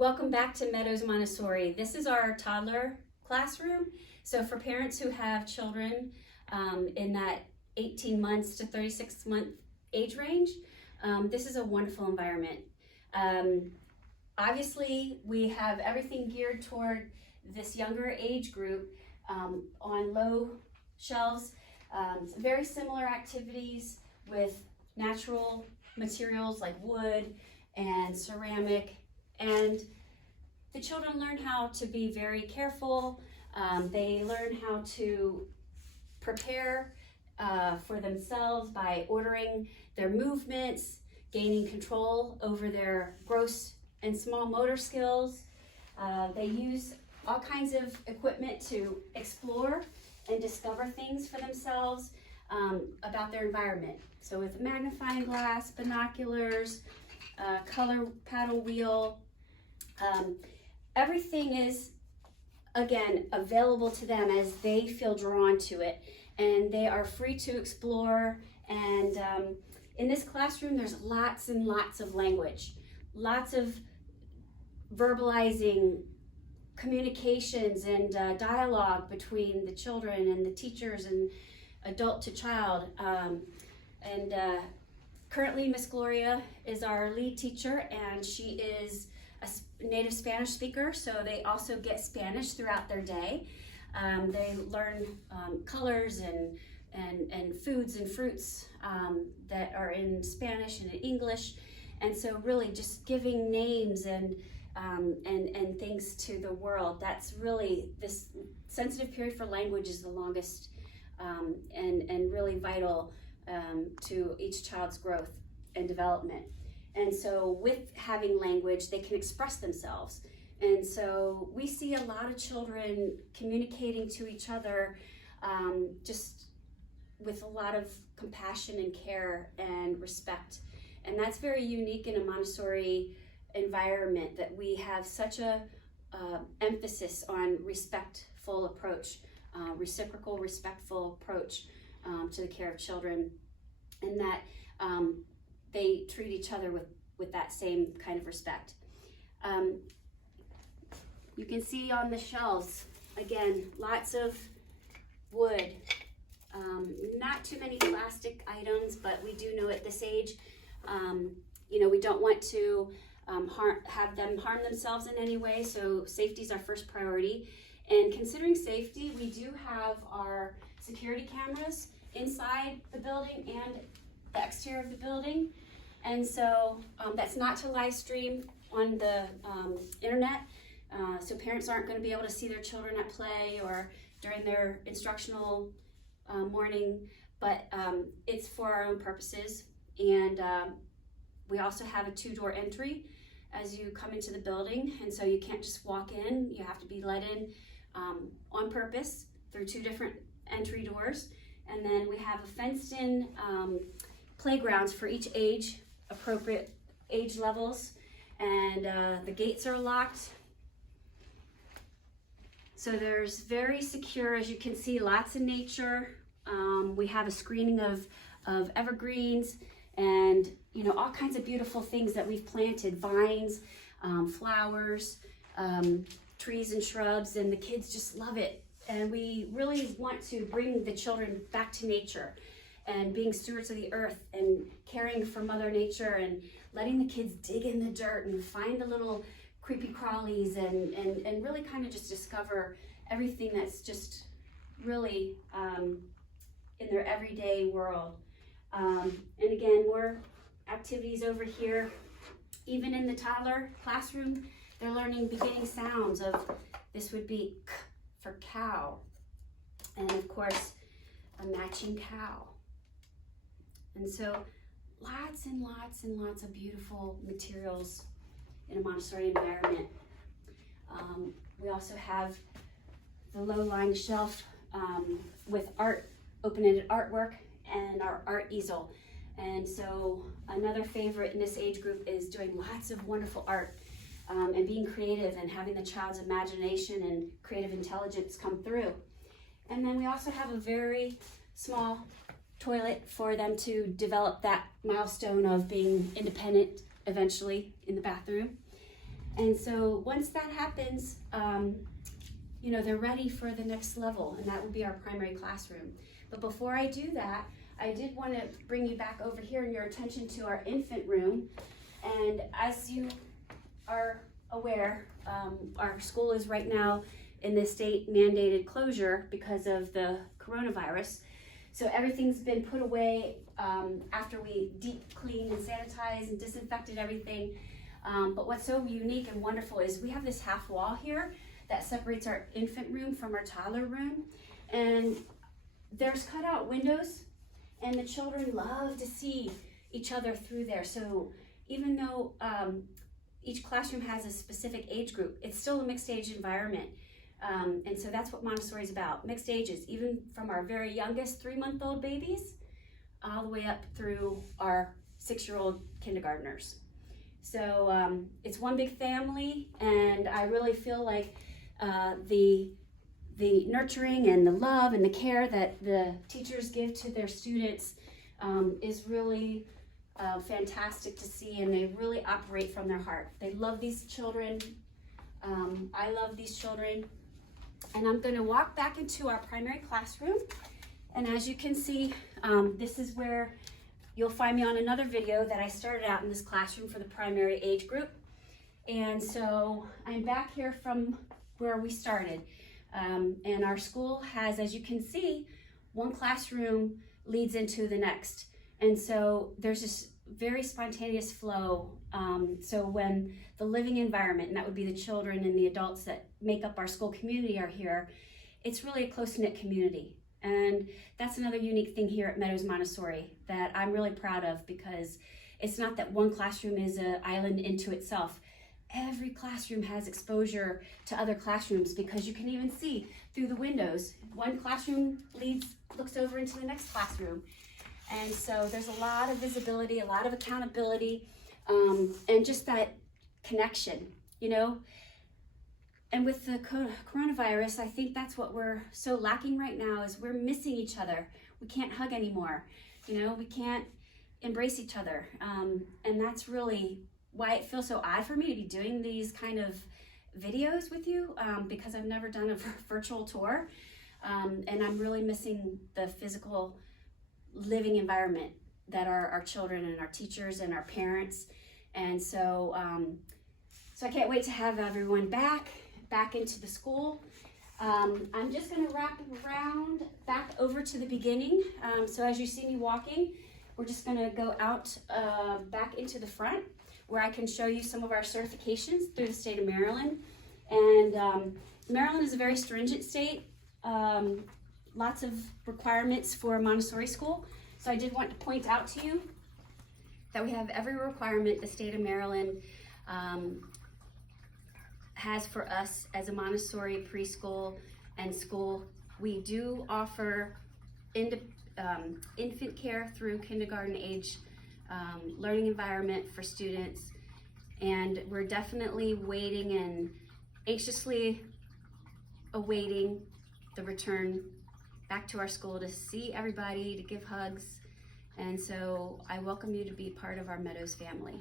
Welcome back to Meadows Montessori. This is our toddler classroom. So for parents who have children in that 18 months to 36 month age range, this is a wonderful environment. Obviously, we have everything geared toward this younger age group on low shelves. Very similar activities with natural materials like wood and ceramic, and the children learn how to be very careful. They learn how to prepare for themselves by ordering their movements, gaining control over their gross and small motor skills. They use all kinds of equipment to explore and discover things for themselves about their environment. So with magnifying glass, binoculars, color paddle wheel, everything is, again, available to them as they feel drawn to it, and they are free to explore. And in this classroom, there's lots and lots of language, lots of verbalizing, communications and dialogue between the children and the teachers and adult to child. Currently, Miss Gloria is our lead teacher, and she is a native Spanish speaker, so they also get Spanish throughout their day. They learn colors and foods and fruits that are in Spanish and in English, and so really just giving names and things to the world. That's really, this sensitive period for language is the longest and really vital to each child's growth and development. And so with having language, they can express themselves. And so we see a lot of children communicating to each other just with a lot of compassion and care and respect. And that's very unique in a Montessori environment, that we have such a emphasis on respectful approach, reciprocal respectful approach to the care of children, and that they treat each other with that same kind of respect. You can see on the shelves, again, lots of wood, not too many plastic items, but we do know at this age, we don't want to have them harm themselves in any way, so safety is our first priority. And considering safety, we do have our security cameras inside the building and the exterior of the building, and so that's not to live stream on the internet, so parents aren't going to be able to see their children at play or during their instructional morning, but it's for our own purposes. And we also have a 2-door entry as you come into the building, and so you can't just walk in, you have to be let in on purpose through 2 different entry doors. And then we have a fenced in playgrounds for each age, appropriate age levels, and the gates are locked. So there's very secure, as you can see, lots of nature. We have a screening of evergreens and all kinds of beautiful things that we've planted, vines, flowers, trees and shrubs, and the kids just love it. And we really want to bring the children back to nature and being stewards of the earth and caring for Mother Nature and letting the kids dig in the dirt and find the little creepy crawlies and really kind of just discover everything that's just really in their everyday world. And again, more activities over here. Even in the toddler classroom, they're learning beginning sounds of, this would be k for cow, and of course a matching cow. And so lots and lots and lots of beautiful materials in a Montessori environment. We also have the low-lying shelf with open-ended artwork and our art easel. And so another favorite in this age group is doing lots of wonderful art and being creative and having the child's imagination and creative intelligence come through. And then we also have a very small toilet for them to develop that milestone of being independent eventually in the bathroom. And so once that happens, you know, they're ready for the next level, and that will be our primary classroom. But before I do that, I did want to bring you back over here and your attention to our infant room. And as you are aware, our school is right now in the state mandated closure because of the coronavirus. So everything's been put away after we deep cleaned and sanitized and disinfected everything. But what's so unique and wonderful is we have this half wall here that separates our infant room from our toddler room. And there's cutout windows, and the children love to see each other through there. So even though each classroom has a specific age group, it's still a mixed age environment. And so that's what Montessori is about, mixed ages, even from our very youngest 3-month-old babies all the way up through our 6-year-old kindergartners. So it's one big family, and I really feel like the nurturing and the love and the care that the teachers give to their students is really fantastic to see, and they really operate from their heart. They love these children. I love these children. And I'm going to walk back into our primary classroom. And as you can see, this is where you'll find me on another video that I started out in this classroom for the primary age group. And so I'm back here from where we started. And our school has, as you can see, one classroom leads into the next. And so there's this very spontaneous flow. So when the living environment, and that would be the children and the adults that make up our school community are here, it's really a close-knit community. And that's another unique thing here at Meadows Montessori that I'm really proud of, because it's not that one classroom is an island into itself. Every classroom has exposure to other classrooms, because you can even see through the windows. One classroom looks over into the next classroom. And so there's a lot of visibility, a lot of accountability, and just that connection, you know. And with the coronavirus, I think that's what we're so lacking right now, is we're missing each other. We can't hug anymore, you know, we can't embrace each other. And that's really why it feels so odd for me to be doing these kind of videos with you, because I've never done a virtual tour. And I'm really missing the physical living environment that our children and our teachers and our parents. And so, so I can't wait to have everyone back into the school. I'm just gonna wrap around back over to the beginning. So as you see me walking, we're just gonna go out back into the front, where I can show you some of our certifications through the state of Maryland. And Maryland is a very stringent state, lots of requirements for Montessori school. So I did want to point out to you that we have every requirement the state of Maryland has for us as a Montessori preschool and school. We do offer infant care through kindergarten age learning environment for students, and we're definitely waiting and anxiously awaiting the return back to our school to see everybody, to give hugs. And so I welcome you to be part of our Meadows family.